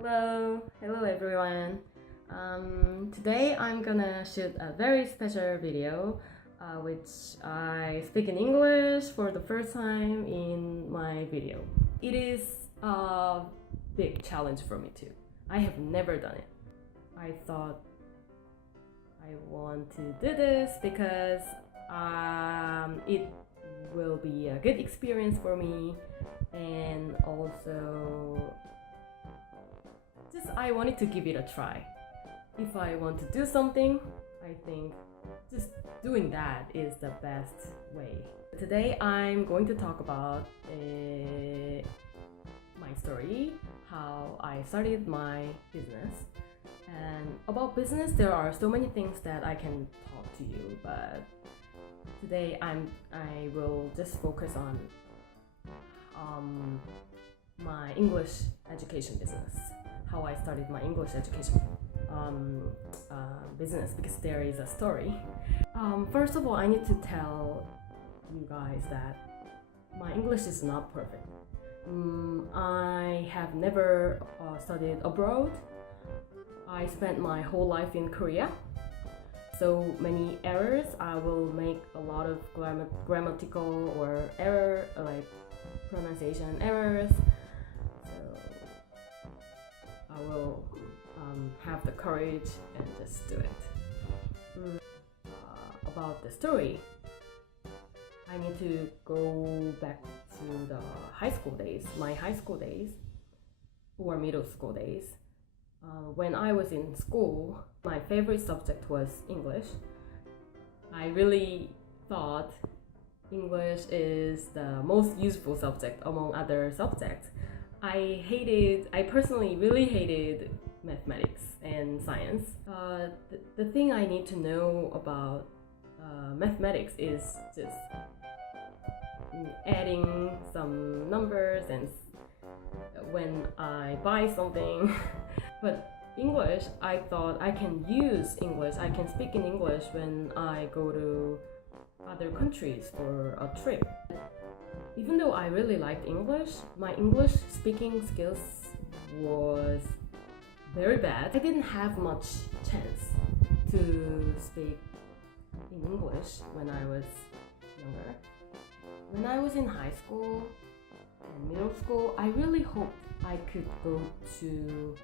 Hello everyone. Today I'm gonna shoot a very special video, which I speak in English for the first time in my video. It is a big challenge for me too. I have never done it. I thought I want to do this because it will be a good experience for me, and also I wanted to give it a try. If I want to do something, I think just doing that is the best way. Today I'm going to talk about my story, how I started my business. And about business, there are so many things that I can talk to you, but today I will just focus on my English education business. How I started my English education business, because there is a story. First of all, I need to tell you guys that my English is not perfect. I have never studied abroad. I spent my whole life in Korea. So many errors. I will make a lot of grammatical or error, like pronunciation errors. I will have the courage and just do it. About the story, I need to go back to the high school days, my high school days or middle school days. When I was in school, my favorite subject was English. I really thought English is the most useful subject among other subjects. I personally really hated mathematics and science. The thing I need to know about mathematics is just adding some numbers and when I buy something. But English, I thought I can use English, I can speak in English when I go to other countries for a trip. Even though I really liked English, my English speaking skills was very bad. I didn't have much chance to speak in English when I was younger. When I was in high school and middle school, I really hoped I could go to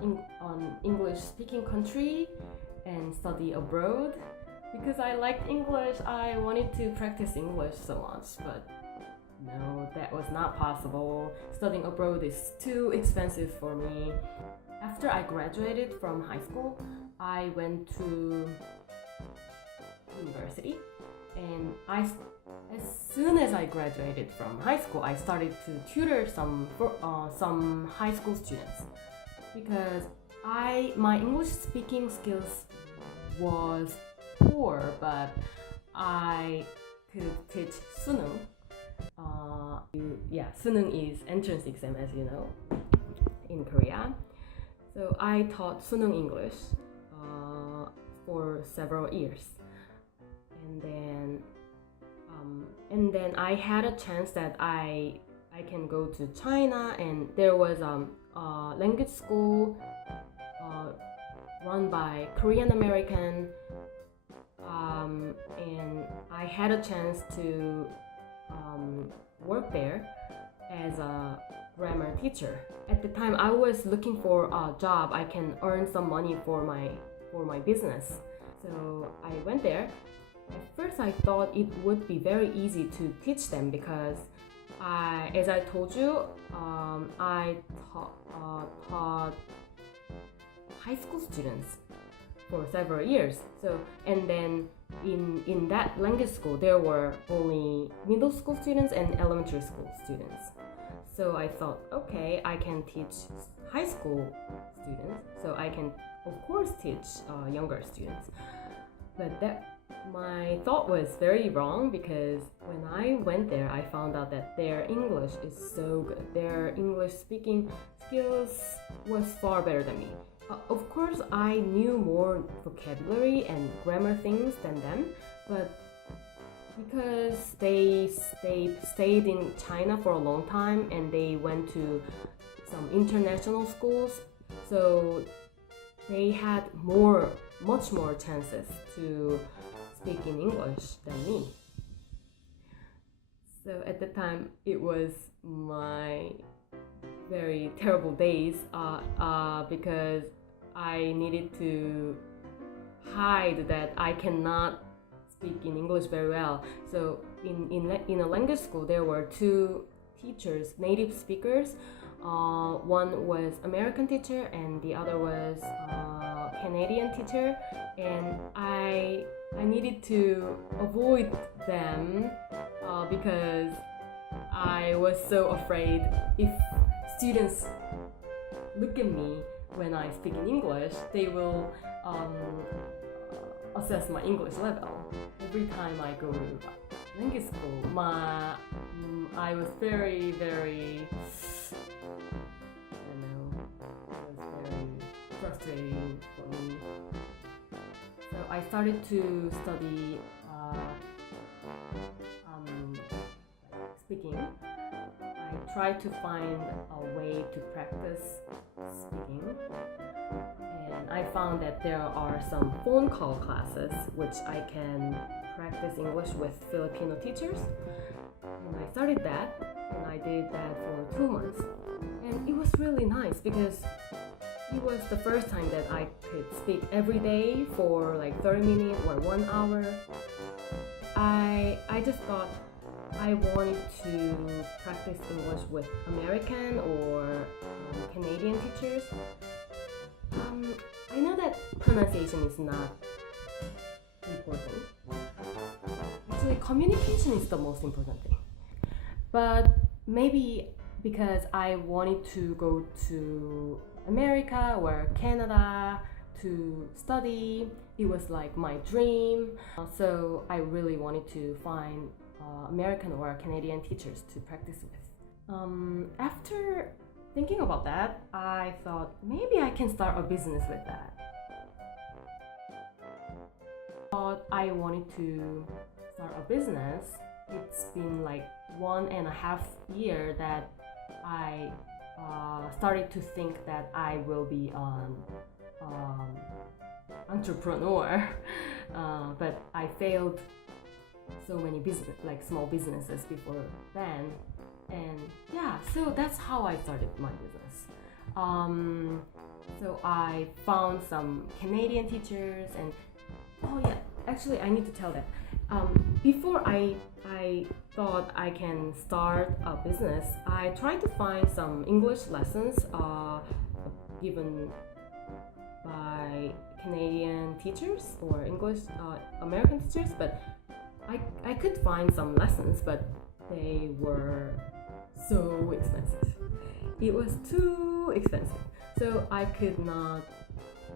an English speaking country and study abroad. Because I liked English, I wanted to practice English so much, but no, that was not possible. Studying abroad is too expensive for me. After I graduated from high school, I went to university, and as soon as I graduated from high school, I started to tutor some high school students, because my English speaking skills was poor, but I could teach 수능. 수능 is entrance exam, as you know, in Korea. So I taught 수능 English for several years, and then I had a chance that I can go to China, and there was a language school run by Korean American. And I had a chance to work there as a grammar teacher. At the time, I was looking for a job I can earn some money for my business. So I went there. At first, I thought it would be very easy to teach them because as I told you, I taught high school students for several years. So, and then in that language school, there were only middle school students and elementary school students. So I thought, okay, I can teach high school students, so I can of course teach younger students. But my thought was very wrong, because when I went there, I found out that their English is so good. Their English speaking skills was far better than me. Of course, I knew more vocabulary and grammar things than them, but Because they stayed in China for a long time and they went to some international schools, so they had much more chances to speak in English than me. So at the time, it was my very terrible days because I needed to hide that I cannot speak in English very well. So in a language school, there were two teachers, native speakers. One was American teacher and the other was Canadian teacher, and I needed to avoid them because I was so afraid if students look at me when I speak in English, they will assess my English level. Every time I go to language school, I was very, very, I don't know, it was very frustrating for me. So I started to study speaking. I tried to find a way to practice speaking, and I found that there are some phone call classes which I can practice English with Filipino teachers, and I started that, and I did that for 2 months, and it was really nice because it was the first time that I could speak every day for like 30 minutes or 1 hour. I just thought I wanted to practice English with American or Canadian teachers. I know that pronunciation is not important. Actually, communication is the most important thing. But maybe because I wanted to go to America or Canada to study, it was like my dream. So I really wanted to find American or Canadian teachers to practice with. After thinking about that, I thought maybe I can start a business with that. But I wanted to start a business. It's been like 1.5 years that I started to think that I will be an entrepreneur, but I failed so many small businesses before then, and yeah, so that's how I started my business. So I found some Canadian teachers, and oh yeah, actually I need to tell that before I thought I can start a business, I tried to find some English lessons given by Canadian teachers or English American teachers, but I could find some lessons, but they were so expensive. It was too expensive, so I could not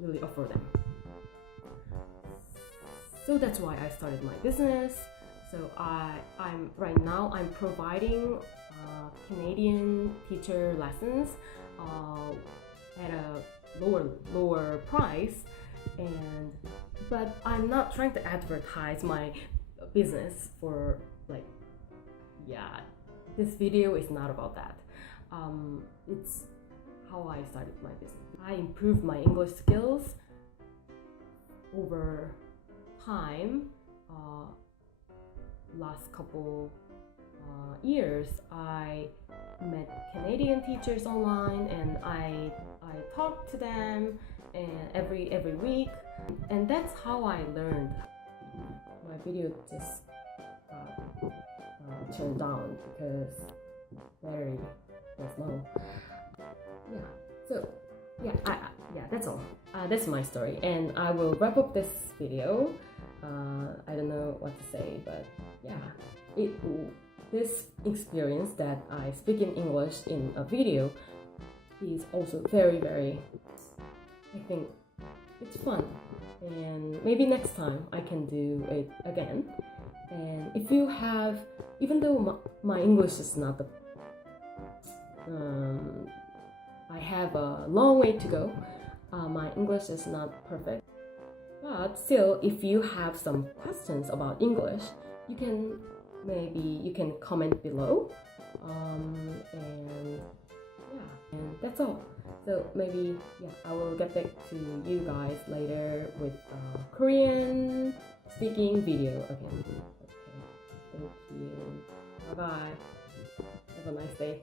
really afford them. So that's why I started my business. So I'm right now I'm providing Canadian teacher lessons at a lower price, but I'm not trying to advertise my business for this video is not about that. It's how I started my business. I improved my English skills over time. Last couple years, I met Canadian teachers online, and I talked to them every week, and that's how I learned. My video just turned down because battery was low. That's all. That's my story, and I will wrap up this video. I don't know what to say, but yeah, this experience that I speak in English in a video is also very, very, I think it's fun, and maybe next time I can do it again. And if you have, even though my English is not the I have a long way to go, my English is not perfect, but still, if you have some questions about English, you can comment below, and yeah, and that's all. So maybe I will get back to you guys later with a Korean speaking video again. Okay, thank you. Bye bye. Have a nice day.